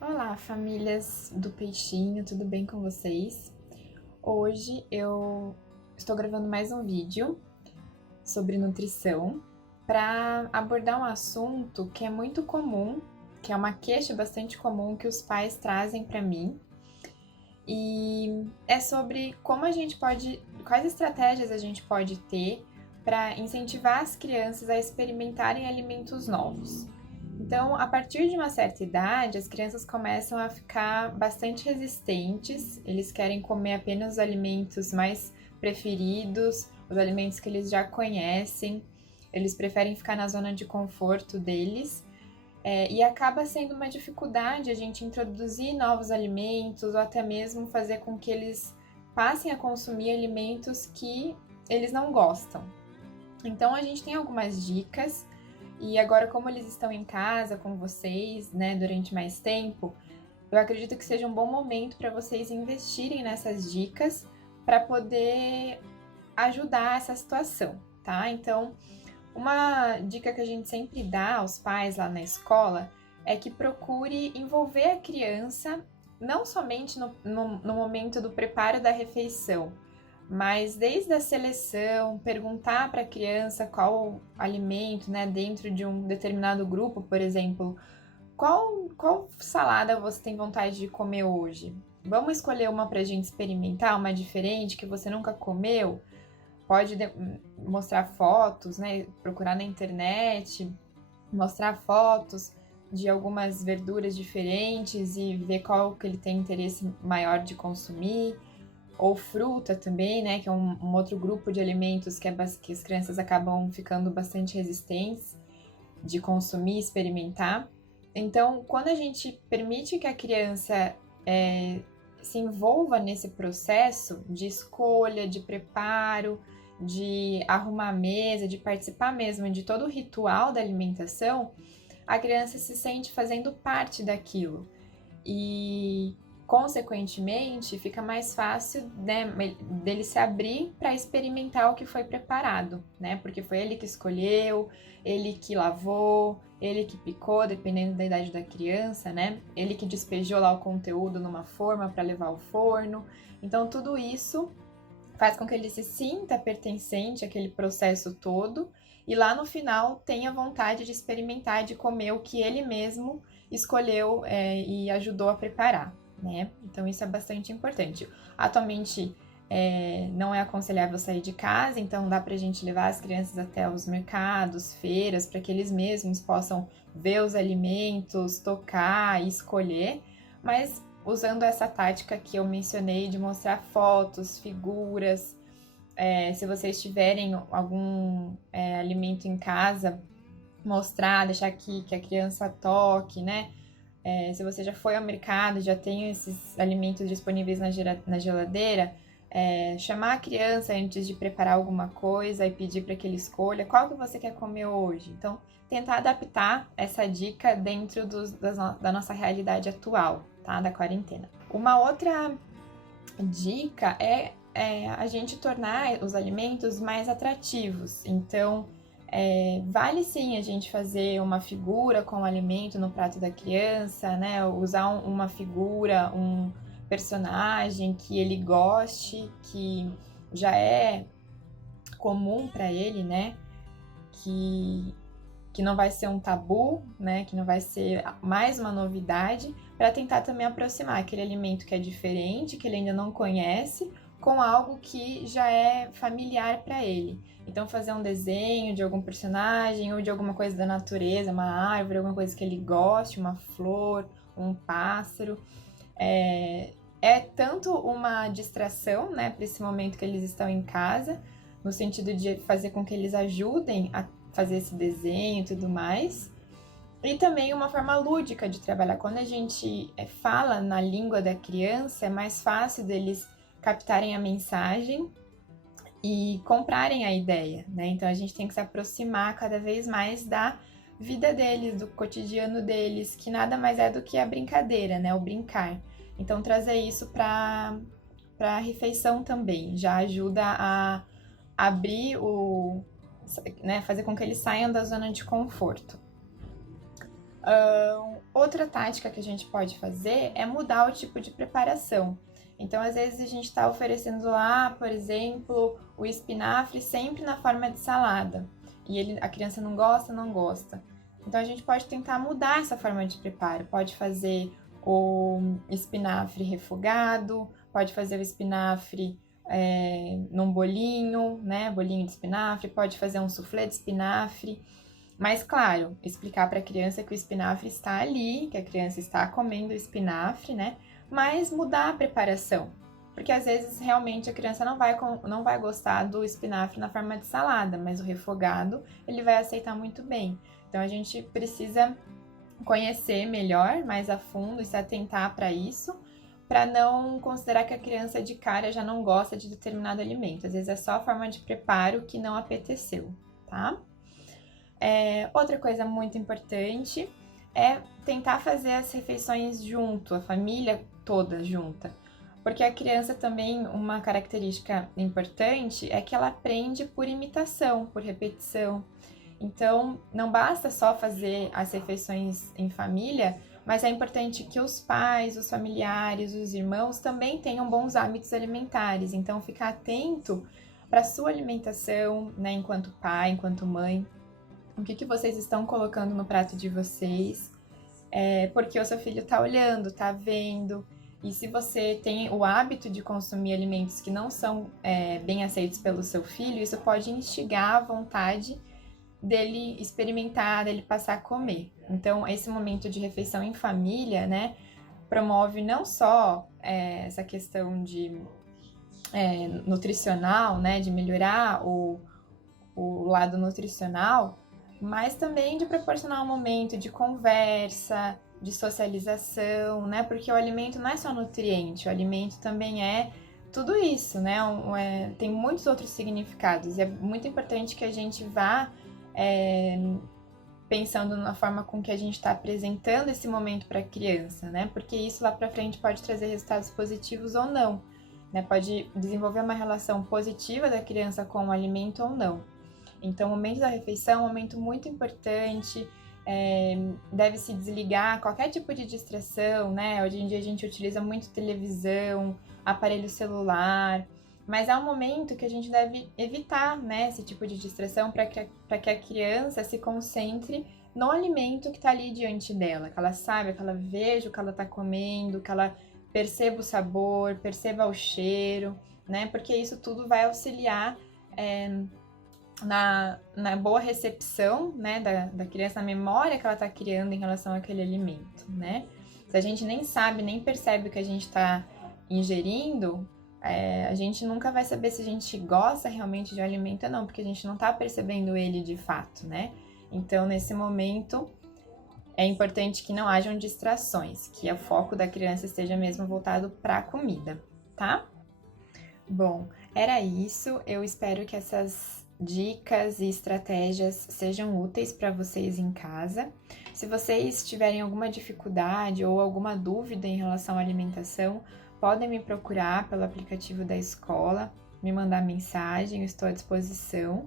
Olá, famílias do Peixinho, tudo bem com vocês? Hoje eu estou gravando mais um vídeo sobre nutrição para abordar um assunto que é muito comum, que é uma queixa bastante comum que os pais trazem para mim, e é sobre como a gente pode, quais estratégias a gente pode ter para incentivar as crianças a experimentarem alimentos novos. Então, a partir de uma certa idade, as crianças começam a ficar bastante resistentes, eles querem comer apenas os alimentos mais preferidos, os alimentos que eles já conhecem, eles preferem ficar na zona de conforto deles, e acaba sendo uma dificuldade a gente introduzir novos alimentos ou até mesmo fazer com que eles passem a consumir alimentos que eles não gostam. Então, a gente tem algumas dicas. E agora, como eles estão em casa com vocês, né, durante mais tempo, eu acredito que seja um bom momento para vocês investirem nessas dicas para poder ajudar essa situação, tá? Então, uma dica que a gente sempre dá aos pais lá na escola é que procure envolver a criança não somente no momento do preparo da refeição, mas desde a seleção, perguntar para a criança qual alimento, né, dentro de um determinado grupo, por exemplo, qual salada você tem vontade de comer hoje? Vamos escolher uma para a gente experimentar, uma diferente que você nunca comeu? Pode mostrar fotos, né, procurar na internet, mostrar fotos de algumas verduras diferentes e ver qual que ele tem interesse maior de consumir. Ou fruta também, né, que é um outro grupo de alimentos que as crianças acabam ficando bastante resistentes de consumir e experimentar. Então, quando a gente permite que a criança se envolva nesse processo de escolha, de preparo, de arrumar a mesa, de participar mesmo de todo o ritual da alimentação, a criança se sente fazendo parte daquilo. E, consequentemente, fica mais fácil, né, dele se abrir para experimentar o que foi preparado, né? Porque foi ele que escolheu, ele que lavou, ele que picou, dependendo da idade da criança, né? Ele que despejou lá o conteúdo numa forma para levar ao forno. Então, tudo isso faz com que ele se sinta pertencente àquele processo todo e lá no final tenha vontade de experimentar, de comer o que ele mesmo escolheu e ajudou a preparar, né? Então isso é bastante importante. Atualmente não é aconselhável sair de casa, então dá pra gente levar as crianças até os mercados, feiras, para que eles mesmos possam ver os alimentos, tocar e escolher, mas usando essa tática que eu mencionei de mostrar fotos, figuras. Se vocês tiverem algum alimento em casa, mostrar, deixar que a criança toque, né? Se você já foi ao mercado, já tem esses alimentos disponíveis na geladeira, chamar a criança antes de preparar alguma coisa e pedir para que ele escolha qual que você quer comer hoje. Então, tentar adaptar essa dica dentro da nossa realidade atual, tá? Da quarentena. Uma outra dica é a gente tornar os alimentos mais atrativos. Então, vale sim a gente fazer uma figura com o alimento no prato da criança, né? Usar uma figura, um personagem que ele goste, que já é comum para ele, né? Que não vai ser um tabu, né? Que não vai ser mais uma novidade, para tentar também aproximar aquele alimento que é diferente, que ele ainda não conhece, com algo que já é familiar para ele. Então, fazer um desenho de algum personagem ou de alguma coisa da natureza, uma árvore, alguma coisa que ele goste, uma flor, um pássaro. É tanto uma distração, né, para esse momento que eles estão em casa, no sentido de fazer com que eles ajudem a fazer esse desenho e tudo mais, e também uma forma lúdica de trabalhar. Quando a gente fala na língua da criança, é mais fácil deles captarem a mensagem e comprarem a ideia, né? Então a gente tem que se aproximar cada vez mais da vida deles, do cotidiano deles, que nada mais é do que a brincadeira, né? O brincar. Então trazer isso para a refeição também já ajuda a abrir né, fazer com que eles saiam da zona de conforto. Outra tática que a gente pode fazer é mudar o tipo de preparação. Então, às vezes, a gente está oferecendo lá, por exemplo, o espinafre sempre na forma de salada. E a criança não gosta, não gosta. Então, a gente pode tentar mudar essa forma de preparo. Pode fazer o espinafre refogado, pode fazer o espinafre num bolinho, né? Bolinho de espinafre, pode fazer um soufflé de espinafre. Mas, claro, explicar para a criança que o espinafre está ali, que a criança está comendo o espinafre, né? Mas mudar a preparação. Porque às vezes realmente a criança não vai gostar do espinafre na forma de salada, mas o refogado ele vai aceitar muito bem. Então a gente precisa conhecer melhor, mais a fundo e se atentar para isso, para não considerar que a criança de cara já não gosta de determinado alimento. Às vezes é só a forma de preparo que não apeteceu, tá? Outra coisa muito importante é tentar fazer as refeições junto, a família toda junta. Porque a criança também, uma característica importante é que ela aprende por imitação, por repetição. Então, não basta só fazer as refeições em família, mas é importante que os pais, os familiares, os irmãos também tenham bons hábitos alimentares. Então, ficar atento para a sua alimentação, né, enquanto pai, enquanto mãe. O que vocês estão colocando no prato de vocês? Porque o seu filho está olhando, está vendo. E se você tem o hábito de consumir alimentos que não são bem aceitos pelo seu filho, isso pode instigar a vontade dele experimentar, dele passar a comer. Então, esse momento de refeição em família, né, promove não só essa questão de nutricional, né, de melhorar o lado nutricional, mas também de proporcionar um momento de conversa, de socialização, né? Porque o alimento não é só nutriente, o alimento também é tudo isso, né? Tem muitos outros significados e é muito importante que a gente vá pensando na forma com que a gente está apresentando esse momento para a criança, né? Porque isso lá para frente pode trazer resultados positivos ou não, né? Pode desenvolver uma relação positiva da criança com o alimento ou não. Então, o momento da refeição é um momento muito importante, deve-se desligar qualquer tipo de distração, né? Hoje em dia a gente utiliza muito televisão, aparelho celular, mas é um momento que a gente deve evitar, né, esse tipo de distração para que a criança se concentre no alimento que está ali diante dela, que ela saiba, que ela veja o que ela está comendo, que ela perceba o sabor, perceba o cheiro, né? Porque isso tudo vai auxiliar na boa recepção, né, da criança, na memória que ela está criando em relação àquele alimento, né? Se a gente nem sabe, nem percebe o que a gente está ingerindo, a gente nunca vai saber se a gente gosta realmente de um alimento ou não, porque a gente não está percebendo ele de fato, né? Então, nesse momento, é importante que não hajam distrações, que o foco da criança esteja mesmo voltado para a comida, tá? Bom, era isso. Eu espero que essas dicas e estratégias sejam úteis para vocês em casa. Se vocês tiverem alguma dificuldade ou alguma dúvida em relação à alimentação, podem me procurar pelo aplicativo da escola, me mandar mensagem, eu estou à disposição.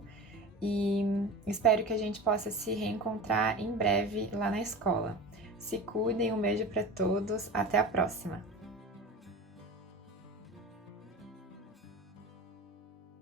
E espero que a gente possa se reencontrar em breve lá na escola. Se cuidem, um beijo para todos, até a próxima!